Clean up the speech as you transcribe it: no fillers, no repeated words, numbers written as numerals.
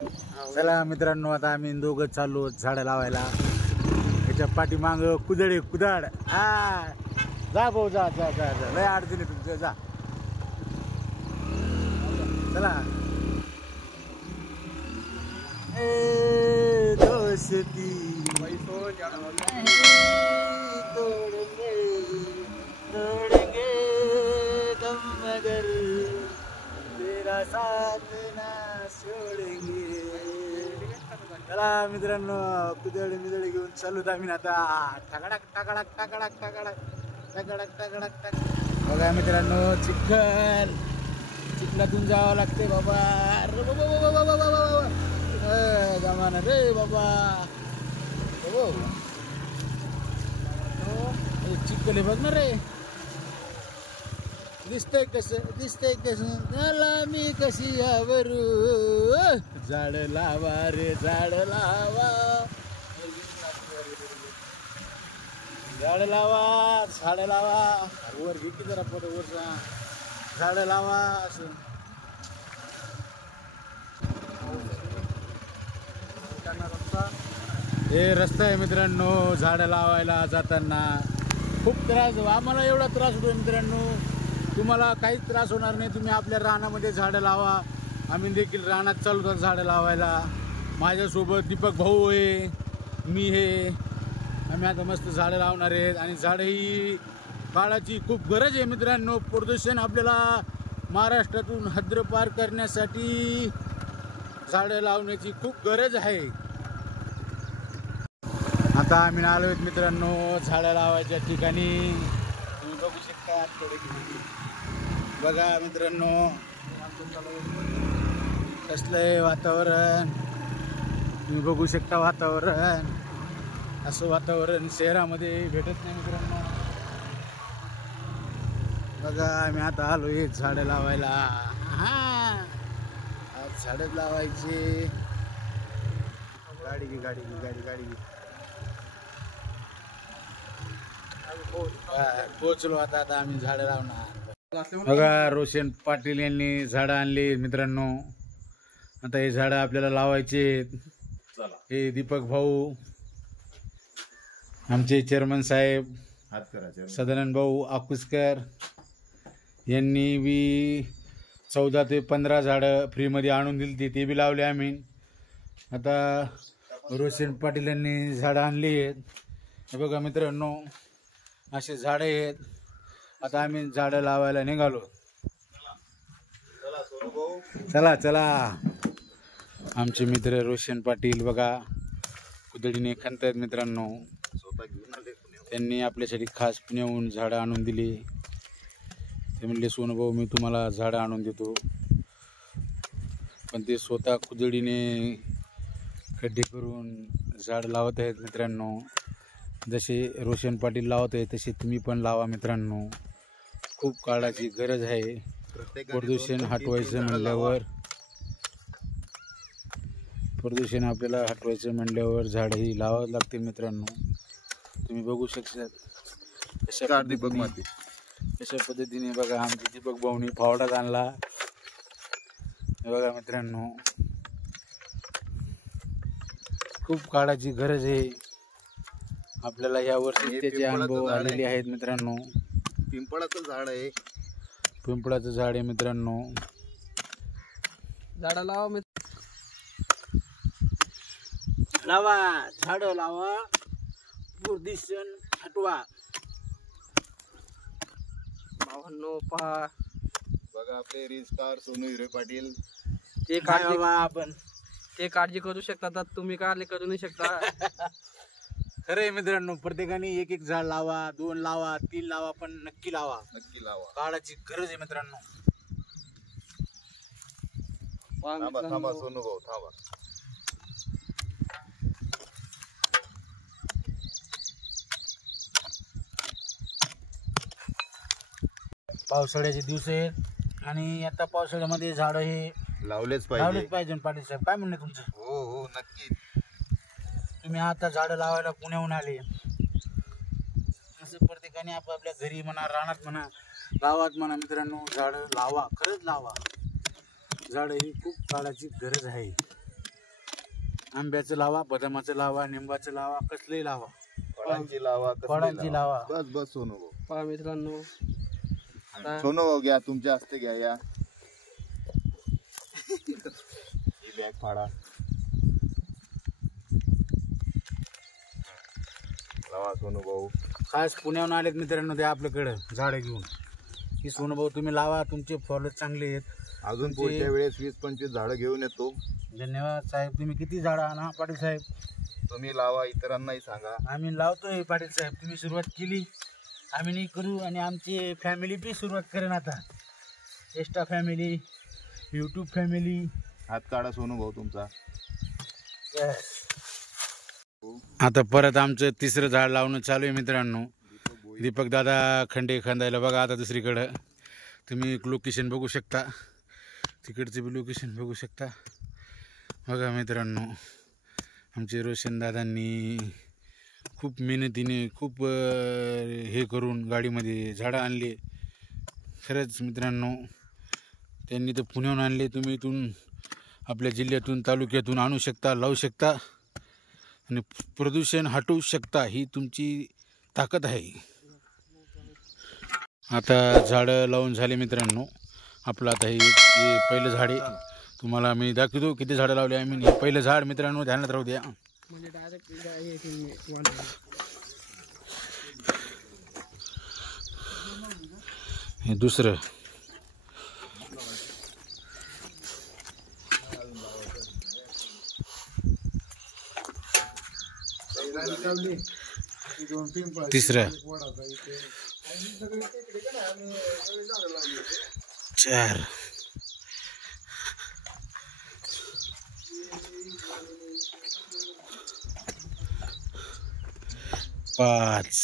चला मित्रांनो, आता आम्ही दोघं चाललो झाडं लावायला. याच्या पाठीमाग कुदळे कुदाड. जा भाऊ जा जा जा जा, लय अडचणी तुमचं, जा. चला. दोस्ती तोडेंगे तोडेंगे दम मगर तेरा साथ ना सोडेंगे. चला मित्रांनो, कुदळे मिदळे घेऊन चालूत आम्ही आता. टाकडाक टाकडाक टाकडाक टाकडाक टाकडाक टाकडाक टाक. बघा मित्रांनो, चिखलातून जावं लागते बाबा. अरे बाबा बाबा बाबा बाबा जमाना रे बाबा. चिखल आहे बघ ना रे. दिसतंय कसं मला मी कशी यावरू. झाड लावा रे झाड लावा, झाड लावा झाड लावा. वर घे की जरा फोटो वरचा. झाड लावा असं. हे रस्ता आहे मित्रांनो झाड लावायला जाताना. खूप त्रास, आम्हाला एवढा त्रास होतो मित्रांनो. तुम्हाला काहीच त्रास होणार नाही. तुम्ही आपल्या रानामध्ये झाडं लावा. आम्ही देखील रानात चालवतो झाडं लावायला. माझ्यासोबत दीपक भाऊ आहे, मी हे. आम्ही आता मस्त झाडं लावणार आहेत. आणि झाडं ही काळाची खूप गरज आहे मित्रांनो. प्रदूषण आपल्याला महाराष्ट्रातून हद्दपार करण्यासाठी झाडं लावण्याची खूप गरज आहे. आता आम्ही आलो आहेत मित्रांनो झाडं लावायच्या ठिकाणी. तुम्ही बघू शकता. बघा मित्रांनो कसलंय वातावरण. तुम्ही बघू शकता वातावरण. असं वातावरण शहरामध्ये भेटत नाही मित्रांनो. बघा आम्ही आता आलोय झाडं लावायला. आज झाडं लावायचे. गाडी घे गाडी घे गाडी गाडी घे. पोचलो आता. आता आम्ही झाडं लावणार. बघा रोशन पाटील यांनी झाडं आणली मित्रांनो. आता हे झाडं आपल्याला लावायचे. हे दीपक भाऊ, आमचे चेअरमन साहेब सदानंद भाऊ आकुसकर यांनी बी 14 ते 15 झाडं फ्रीमध्ये आणून दिली. ते बी लावले आम्ही. आता रोशन पाटील यांनी झाडं आणली आहेत. हे बघा मित्रांनो असे झाडं आहेत. आता आम्ही झाडं लावायला निघालो. चला चला. आमचे मित्र रोशन पाटील बघा कुदळीने खणतायत मित्रांनो. त्यांनी आपल्यासाठी खास पुण्याहून झाडं आणून दिली. ते म्हणले सोनू भाऊ मी तुम्हाला झाडं आणून देतो. पण ते स्वतः कुदळीने खड्डे करून झाड लावत आहेत मित्रांनो. जसे रोशन पाटील लावत आहे तसे तुम्ही पण लावा मित्रांनो. खूप काळाची गरज आहे. प्रदूषण हटवायचं म्हणल्यावर आपल्याला हटवायचं म्हणल्यावर झाडंही लावावं लागते मित्रांनो. तुम्ही बघू शकता कशा पद्धतीने बघा आमच्या दीपक भाऊनी फावडा आणला. बघा मित्रांनो खूप काळाची गरज आहे आपल्याला. या वर्षी त्याचे अनुभव आलेले आहेत मित्रांनो. पिंपळाचं झाड आहे. पिंपळाचं झाड आहे मित्रांनो. झाडं लावा लावा झाडं लावा. प्रदूषण हटवा. भावांनो पहा बघा आपले रील सोनू हिरे पाटील. ते काळजी करू शकता. तुम्ही काळजी करू नाही शकता. खरंय मित्रांनो. प्रत्येकाने एक एक झाड लावा. 2 लावा 3 लावा. पण नक्की लावा. नक्की लावा. काळाची गरज आहे मित्रांनो. थांबा थांबा सोनू भाऊ थांबा. पावसाळ्याचे दिवस आहेत आणि आता पावसाळ्यामध्ये झाडं हे लावलेच पाहिजे पाटील साहेब. काय म्हणणे तुमचं? हो हो नक्की. तुम्ही आता झाडं लावायला पुण्याहून आले. असं प्रत्येकाने आपापल्या घरी म्हणा, रानात म्हणा, गावात म्हणा मित्रांनो झाडं लावा. खरंच लावा. झाडं ही खूप काळाची गरज आहे. आंब्याचं लावा, बदामाचं लावा, निंबाचं लावा, कसलंही लावा, फळांची लावा कसली फळांची लावा. बस बस सोनू भाऊ. पहा मित्रांनो, सोनू भाऊ घ्या, तुमच्या हस्ते घ्या. या ही बॅग फाडा, लावा सोनू भाऊ. खास पुण्याहून आलेत मित्रांनो ते आपल्याकडं झाडं घेऊन. की सोनू भाऊ तुम्ही लावा, तुमचे फॉलो चांगले आहेत. अजून पुढच्या वेळेस 20-25 झाडं घेऊन येतो. धन्यवाद साहेब. तुम्ही किती झाडं आणा पाटील साहेब. तुम्ही लावा, इतरांनाही सांगा. आम्ही लावतोय पाटील साहेब. तुम्ही सुरुवात केली, आम्ही नाही करू, आणि आमची फॅमिली बी सुरुवात करेन आता. Extra family, YouTube family. हात काढा सोनू भाऊ तुमचा. आता परत आमचं तिसरं झाड लावणं चालू आहे मित्रांनो. दीपक दादा खंडे खांदायला बघा. आता दुसरीकडं तुम्ही लोकेशन बघू शकता, तिकडचं बी लोकेशन बघू शकता. बघा मित्रांनो, आमचे रोशन दादांनी खूप मेहनतीने खूप हे करून गाडीमध्ये झाडं आणले. खरंच मित्रांनो, त्यांनी तर पुण्याहून आणले. तुम्ही इथून आपल्या जिल्ह्यातून तालुक्यातून आणू शकता, लावू शकता आणि प्रदूषण हटवू शकता. ही तुमची ताकद आहे. आता झाडं लावून झाले मित्रांनो. आपलं आता हे पहिलं झाड आहे. तुम्हाला मी दाखवतो किती झाडं लावले आम्ही. हे पहिलं झाड मित्रांनो, ध्यानात राहू द्या. म्हणजे डायरेक्ट हे दुसरं. तिसरं. 4. 5.